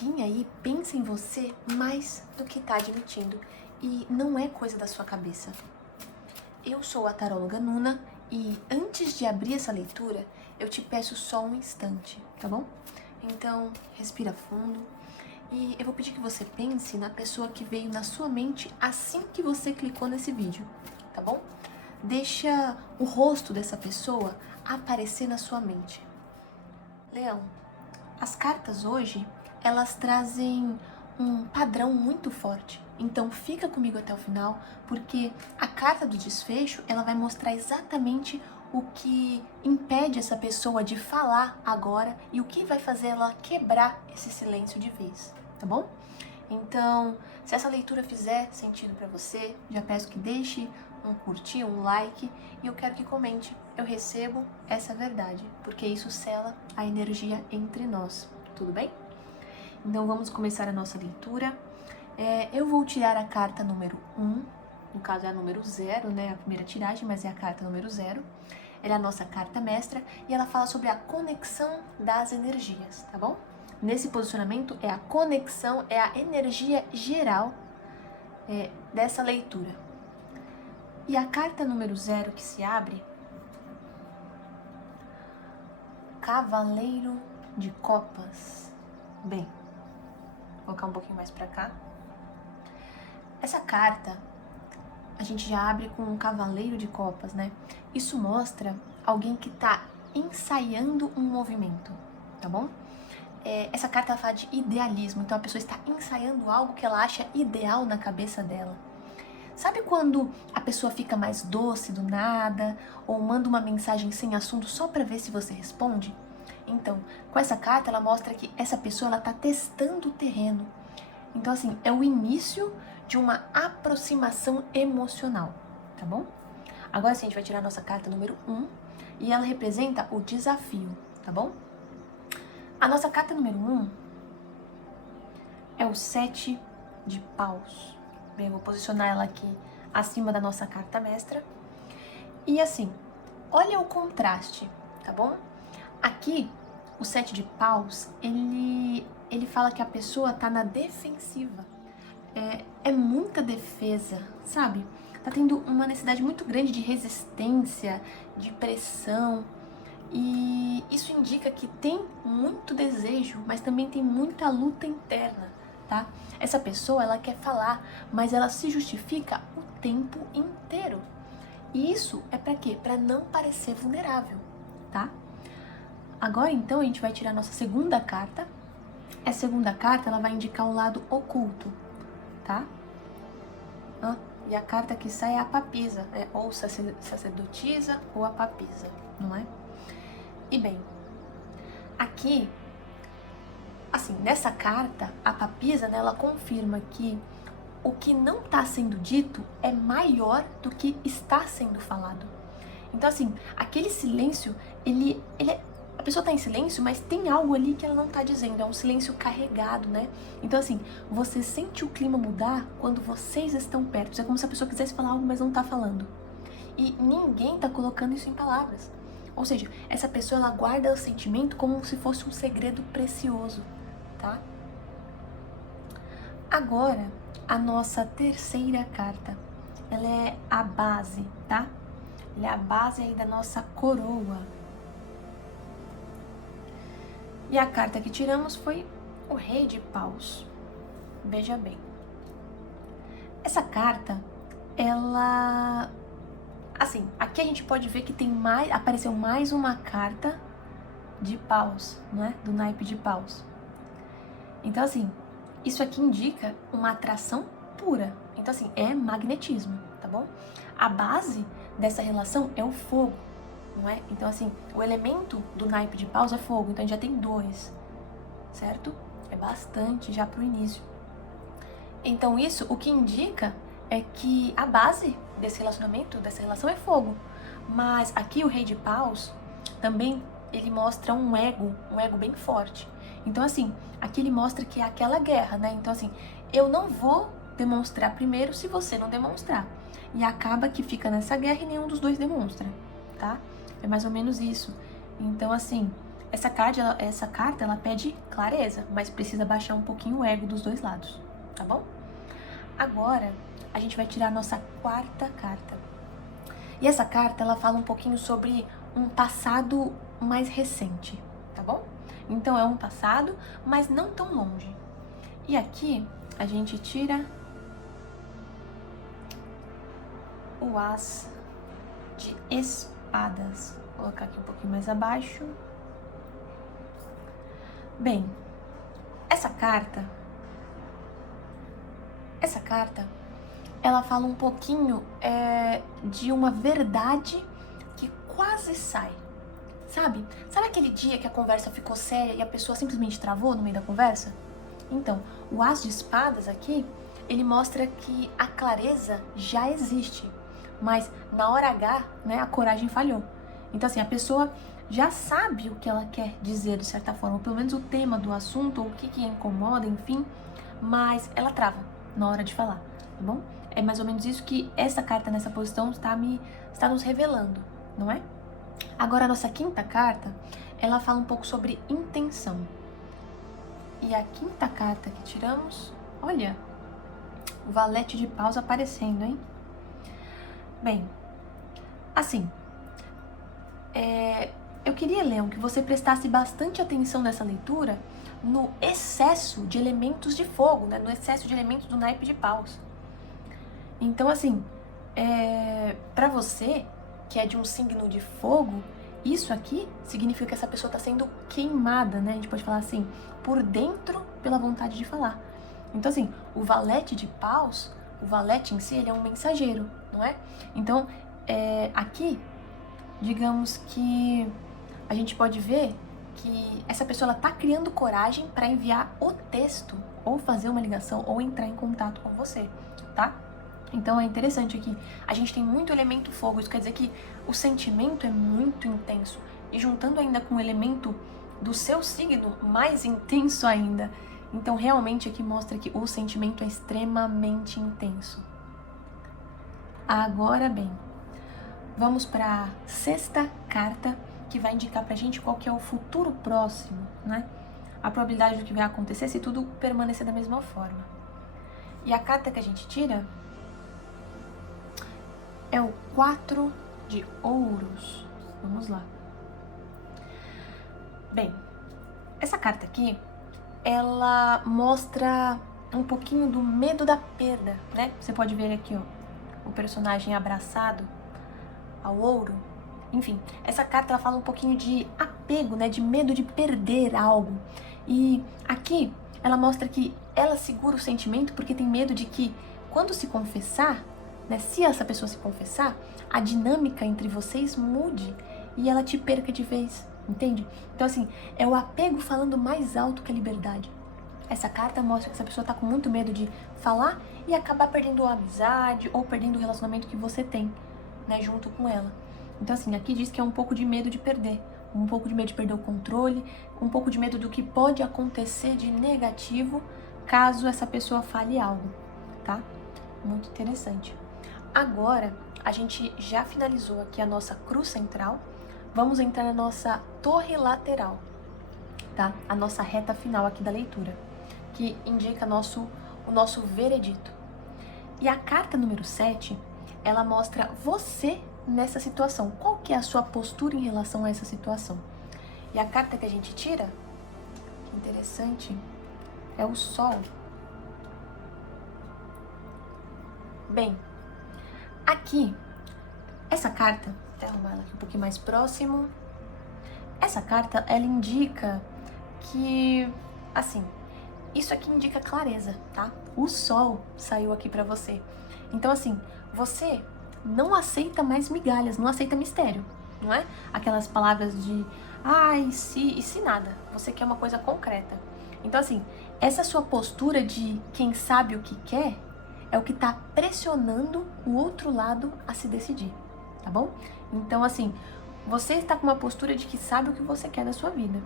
Alguém aí pensa em você mais do que tá admitindo. E não é coisa da sua cabeça. Eu sou a taróloga Nuna e antes de abrir essa leitura, eu te peço só um instante, tá bom? Então, respira fundo e eu vou pedir que você pense na pessoa que veio na sua mente assim que você clicou nesse vídeo, tá bom? Deixa o rosto dessa pessoa aparecer na sua mente. Leão, as cartas hoje, elas trazem um padrão muito forte. Então fica comigo até o final, porque a carta do desfecho, ela vai mostrar exatamente o que impede essa pessoa de falar agora e o que vai fazer ela quebrar esse silêncio de vez, tá bom? Então, se essa leitura fizer sentido pra você, já peço que deixe um curtir, um like, e eu quero que comente. Eu recebo essa verdade, porque isso sela a energia entre nós, tudo bem? Então vamos começar a nossa leitura. Eu vou tirar a carta número 1, no caso é a número 0, né? A primeira tiragem, mas é a carta número 0. Ela é a nossa carta mestra e ela fala sobre a conexão das energias, tá bom? Nesse posicionamento é a conexão, é a energia geral dessa leitura. E a carta número 0 que se abre, Cavaleiro de Copas. Bem, vou colocar um pouquinho mais pra cá. Essa carta, a gente já abre com um Cavaleiro de Copas, né? Isso mostra alguém que tá ensaiando um movimento, tá bom? Essa carta fala de idealismo, então a pessoa está ensaiando algo que ela acha ideal na cabeça dela. Sabe quando a pessoa fica mais doce do nada, ou manda uma mensagem sem assunto só pra ver se você responde? Então, com essa carta ela mostra que essa pessoa ela tá testando o terreno. Então assim, é o início de uma aproximação emocional, tá bom? Agora sim, a gente vai tirar a nossa carta número 1 e ela representa o desafio, tá bom? A nossa carta número 1 é o 7 de paus. Bem, eu vou posicionar ela aqui acima da nossa carta mestra. E assim, olha o contraste, tá bom? Aqui, o 7 de paus, ele fala que a pessoa tá na defensiva. É muita defesa, sabe? Tá tendo uma necessidade muito grande de resistência, de pressão. E isso indica que tem muito desejo, mas também tem muita luta interna, tá? Essa pessoa, ela quer falar, mas ela se justifica o tempo inteiro. E isso é pra quê? Pra não parecer vulnerável, tá? Agora, então, a gente vai tirar a nossa segunda carta. A segunda carta, ela vai indicar um lado oculto, tá? E a carta que sai é a papisa, ou sacerdotisa ou a papisa, não é? E bem, aqui, assim, nessa carta, a papisa, né, ela confirma que o que não está sendo dito é maior do que está sendo falado. Então, assim, aquele silêncio, a pessoa está em silêncio, mas tem algo ali que ela não está dizendo, é um silêncio carregado, né? Então, assim, você sente o clima mudar quando vocês estão perto. É como se a pessoa quisesse falar algo, mas não está falando. E ninguém está colocando isso em palavras. Ou seja, essa pessoa, ela guarda o sentimento como se fosse um segredo precioso, tá? Agora, a nossa terceira carta, ela é a base, tá? Ela é a base aí da nossa coroa. E a carta que tiramos foi o Rei de Paus. Veja bem. Essa carta, ela... Assim, aqui a gente pode ver que apareceu mais uma carta de paus, né? Do naipe de paus. Então, assim, isso aqui indica uma atração pura. Então, assim, é magnetismo, tá bom? A base dessa relação é o fogo, não é? Então, assim, o elemento do naipe de paus é fogo, então a gente já tem 2, certo? É bastante já pro início. Então, isso, o que indica é que a base desse relacionamento, dessa relação é fogo. Mas aqui o Rei de Paus também, ele mostra um ego bem forte. Então assim, aqui ele mostra que é aquela guerra, né? Então assim, eu não vou demonstrar primeiro se você não demonstrar. E acaba que fica nessa guerra e nenhum dos dois demonstra, tá? É mais ou menos isso. Então assim, essa carta, ela pede clareza, mas precisa baixar um pouquinho o ego dos dois lados, tá bom? Agora, a gente vai tirar a nossa quarta carta. E essa carta, ela fala um pouquinho sobre um passado mais recente, tá bom? Então, é um passado, mas não tão longe. E aqui, a gente tira o As de Espadas. Vou colocar aqui um pouquinho mais abaixo. Bem, essa carta, ela fala um pouquinho de uma verdade que quase sai, sabe? Sabe aquele dia que a conversa ficou séria e a pessoa simplesmente travou no meio da conversa? Então, o As de Espadas aqui, ele mostra que a clareza já existe, mas na hora H, né, a coragem falhou. Então, assim, a pessoa já sabe o que ela quer dizer, de certa forma, ou pelo menos o tema do assunto, ou o que a incomoda, enfim, mas ela trava na hora de falar, tá bom? É mais ou menos isso que essa carta nessa posição está nos revelando, não é? Agora, a nossa quinta carta, ela fala um pouco sobre intenção. E a quinta carta que tiramos, olha, o valete de paus aparecendo, hein? Bem, assim, eu queria, Leão, que você prestasse bastante atenção nessa leitura no excesso de elementos de fogo, né? No excesso de elementos do naipe de paus. Então, assim, pra você, que é de um signo de fogo, isso aqui significa que essa pessoa está sendo queimada, né? A gente pode falar assim, por dentro pela vontade de falar. Então, assim, o valete de paus, o valete em si, ele é um mensageiro, não é? Então, aqui, digamos que a gente pode ver que essa pessoa está criando coragem para enviar o texto, ou fazer uma ligação, ou entrar em contato com você, tá? Então é interessante aqui, a gente tem muito elemento fogo, isso quer dizer que o sentimento é muito intenso, e juntando ainda com o elemento do seu signo, mais intenso ainda. Então realmente aqui mostra que o sentimento é extremamente intenso. Agora bem, vamos para a sexta carta, que vai indicar pra gente qual que é o futuro próximo, né? A probabilidade do que vai acontecer se tudo permanecer da mesma forma. E a carta que a gente tira é o 4 de ouros. Vamos lá. Bem, essa carta aqui, ela mostra um pouquinho do medo da perda, né? Você pode ver aqui, ó, o personagem abraçado ao ouro. Enfim, essa carta ela fala um pouquinho de apego, né? De medo de perder algo. E aqui ela mostra que ela segura o sentimento porque tem medo de que quando se confessar, né? Se essa pessoa se confessar, a dinâmica entre vocês mude e ela te perca de vez, entende? Então assim, é o apego falando mais alto que a liberdade. Essa carta mostra que essa pessoa tá com muito medo de falar e acabar perdendo a amizade ou perdendo o relacionamento que você tem, né? Junto com ela. Então assim, aqui diz que é um pouco de medo de perder, um pouco de medo de perder o controle, um pouco de medo do que pode acontecer de negativo caso essa pessoa fale algo, tá? Muito interessante. Agora, a gente já finalizou aqui a nossa cruz central, vamos entrar na nossa torre lateral, tá? A nossa reta final aqui da leitura, que indica o nosso veredito. E a carta número 7, ela mostra você nessa situação. Qual que é a sua postura em relação a essa situação? E a carta que a gente tira, que interessante, é o Sol. Bem, aqui, essa carta, vou arrumar ela aqui um pouquinho mais próximo. Essa carta, ela indica que, assim, isso aqui indica clareza, tá? O Sol saiu aqui pra você. Então, assim, você não aceita mais migalhas, não aceita mistério, não é? Aquelas palavras de, e se nada. Você quer uma coisa concreta. Então, assim, essa sua postura de quem sabe o que quer é o que tá pressionando o outro lado a se decidir, tá bom? Então, assim, você está com uma postura de que sabe o que você quer da sua vida.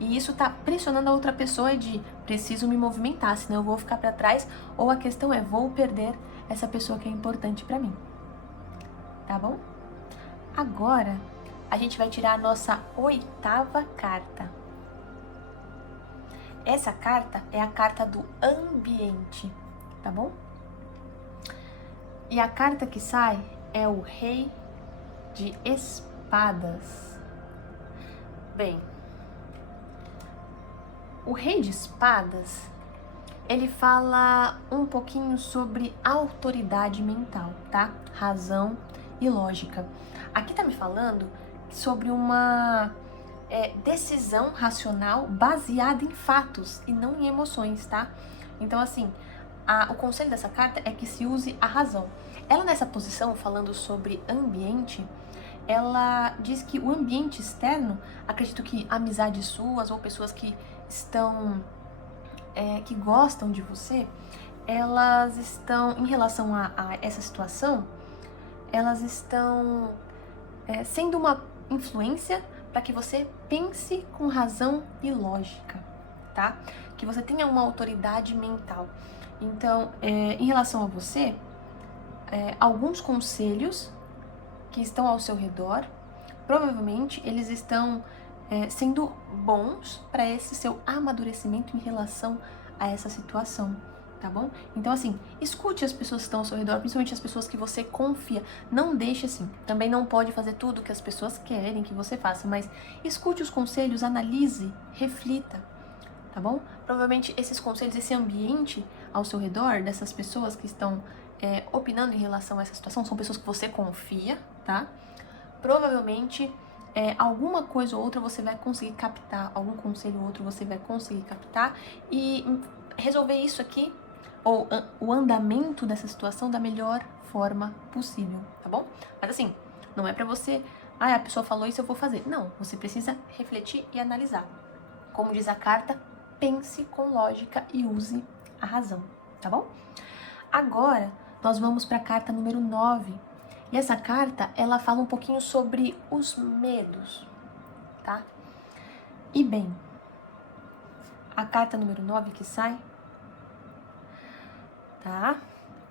E isso tá pressionando a outra pessoa de preciso me movimentar, senão eu vou ficar pra trás, ou a questão é vou perder essa pessoa que é importante pra mim. Tá bom? Agora, a gente vai tirar a nossa 8ª carta. Essa carta é a carta do ambiente, tá bom? E a carta que sai é o Rei de Espadas. Bem, o Rei de Espadas, ele fala um pouquinho sobre autoridade mental, tá? Razão e lógica. Aqui tá me falando sobre uma decisão racional baseada em fatos e não em emoções, tá? Então, assim, o conselho dessa carta é que se use a razão. Ela, nessa posição, falando sobre ambiente, ela diz que o ambiente externo, acredito que amizades suas ou pessoas que estão, que gostam de você, elas estão, em relação a essa situação, elas estão sendo uma influência para que você pense com razão e lógica, tá? Que você tenha uma autoridade mental. Então, em relação a você, alguns conselhos que estão ao seu redor, provavelmente eles estão sendo bons para esse seu amadurecimento em relação a essa situação, tá bom? Então, assim, escute as pessoas que estão ao seu redor, principalmente as pessoas que você confia. Não deixe assim. Também não pode fazer tudo que as pessoas querem que você faça, mas escute os conselhos, analise, reflita, tá bom? Provavelmente esses conselhos, esse ambiente ao seu redor, dessas pessoas que estão opinando em relação a essa situação, são pessoas que você confia, tá? Provavelmente alguma coisa ou outra você vai conseguir captar, algum conselho ou outro você vai conseguir captar e resolver isso aqui, ou o andamento dessa situação da melhor forma possível, tá bom? Mas assim, não é pra você, a pessoa falou isso, eu vou fazer. Não, você precisa refletir e analisar. Como diz a carta, pense com lógica e use a razão, tá bom? Agora, nós vamos para a carta número 9. E essa carta, ela fala um pouquinho sobre os medos, tá? E bem, a carta número 9 que sai, tá?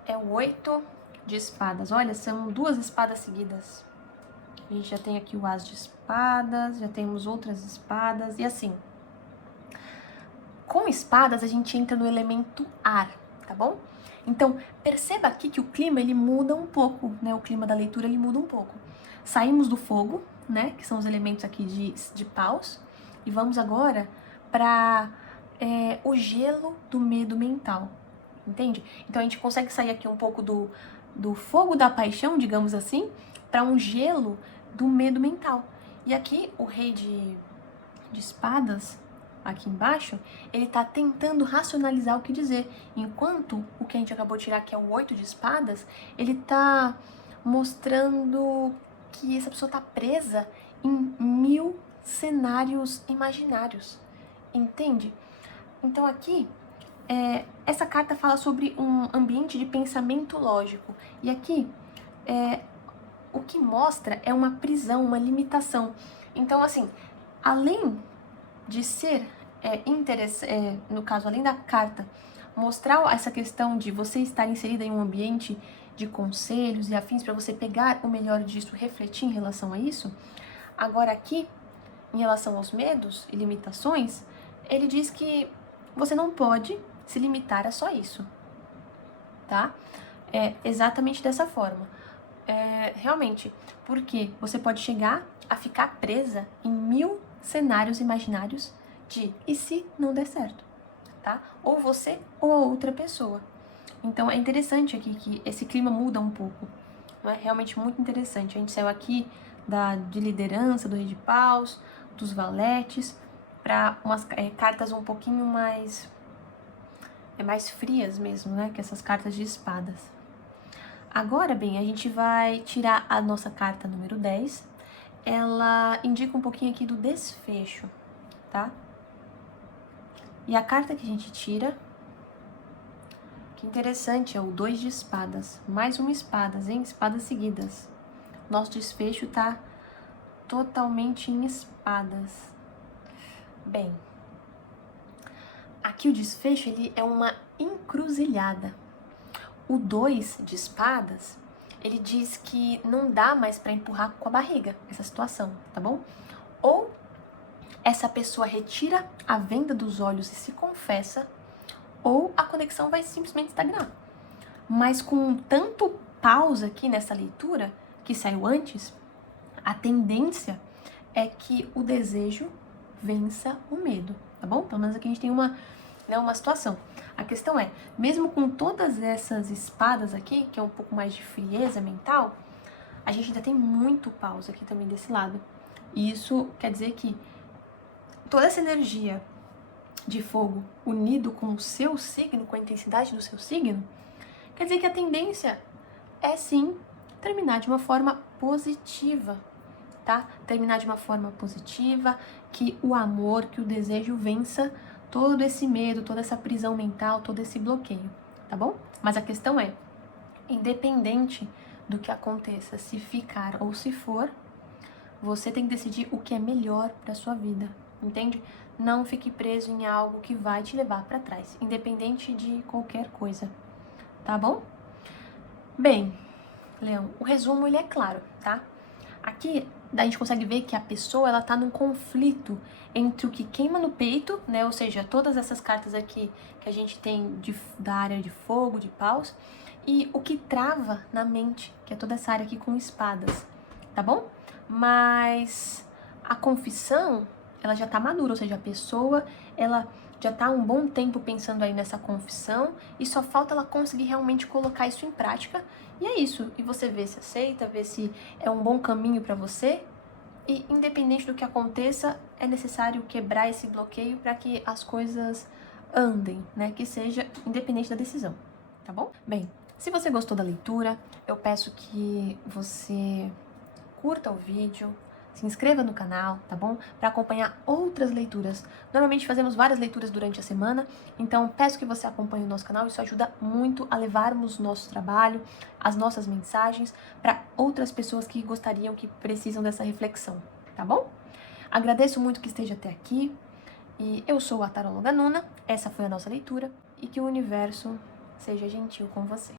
É o 8 de espadas. Olha, são 2 espadas seguidas. A gente já tem aqui o as de espadas, já temos outras espadas, e assim, com espadas a gente entra no elemento ar, tá bom? Então, perceba aqui que o clima, ele muda um pouco, né? O clima da leitura, ele muda um pouco. Saímos do fogo, né? Que são os elementos aqui de paus, e vamos agora para o gelo do medo mental, entende? Então, a gente consegue sair aqui um pouco do fogo da paixão, digamos assim, para um gelo do medo mental. E aqui, o rei de espadas, aqui embaixo, ele tá tentando racionalizar o que dizer, enquanto o que a gente acabou de tirar, que é o 8 de espadas, ele tá mostrando que essa pessoa tá presa em 1000 cenários imaginários, entende? Então aqui, essa carta fala sobre um ambiente de pensamento lógico, e aqui, o que mostra é uma prisão, uma limitação. Então assim, além de ser interessante, no caso, além da carta, mostrar essa questão de você estar inserida em um ambiente de conselhos e afins para você pegar o melhor disso, refletir em relação a isso. Agora aqui, em relação aos medos e limitações, ele diz que você não pode se limitar a só isso, tá? É exatamente dessa forma. Realmente, porque você pode chegar a ficar presa em 1000 cenários imaginários de e se não der certo, tá? Ou você ou a outra pessoa. Então é interessante aqui que esse clima muda um pouco, não é? Realmente muito interessante. A gente saiu aqui de liderança, do rei de paus, dos valetes, para umas cartas um pouquinho mais frias mesmo, né? Que essas cartas de espadas. Agora, bem, a gente vai tirar a nossa carta número 10. Ela indica um pouquinho aqui do desfecho, tá? E a carta que a gente tira, que interessante, é o 2 de espadas. Mais uma espadas, hein? Espadas seguidas. Nosso desfecho tá totalmente em espadas. Bem, aqui o desfecho, ele é uma encruzilhada. O 2 de espadas, ele diz que não dá mais para empurrar com a barriga essa situação, tá bom? Ou essa pessoa retira a venda dos olhos e se confessa, ou a conexão vai simplesmente estagnar. Mas com tanto pausa aqui nessa leitura que saiu antes, a tendência é que o desejo vença o medo, tá bom? Pelo menos aqui a gente tem uma situação. A questão é, mesmo com todas essas espadas aqui, que é um pouco mais de frieza mental, a gente ainda tem muito pausa aqui também desse lado. E isso quer dizer que toda essa energia de fogo unido com o seu signo, com a intensidade do seu signo, quer dizer que a tendência é sim terminar de uma forma positiva, tá? Terminar de uma forma positiva, que o amor, que o desejo vença todo esse medo, toda essa prisão mental, todo esse bloqueio, tá bom? Mas a questão é, independente do que aconteça, se ficar ou se for, você tem que decidir o que é melhor para sua vida, entende? Não fique preso em algo que vai te levar para trás, independente de qualquer coisa, tá bom? Bem, Leão, o resumo ele é claro, tá? Aqui a gente consegue ver que a pessoa ela tá num conflito entre o que queima no peito, né? Ou seja, todas essas cartas aqui que a gente tem da área de fogo, de paus, e o que trava na mente, que é toda essa área aqui com espadas, tá bom? Mas a confissão, ela já tá madura, ou seja, a pessoa, ela já tá há um bom tempo pensando aí nessa confissão e só falta ela conseguir realmente colocar isso em prática. E é isso. E você vê se aceita, vê se é um bom caminho para você. E independente do que aconteça, é necessário quebrar esse bloqueio para que as coisas andem, né? Que seja independente da decisão, tá bom? Bem, se você gostou da leitura, eu peço que você curta o vídeo, se inscreva no canal, tá bom? Para acompanhar outras leituras. Normalmente fazemos várias leituras durante a semana, então peço que você acompanhe o nosso canal, isso ajuda muito a levarmos o nosso trabalho, as nossas mensagens para outras pessoas que gostariam, que precisam dessa reflexão, tá bom? Agradeço muito que esteja até aqui e eu sou a taróloga Nuna, essa foi a nossa leitura e que o universo seja gentil com você.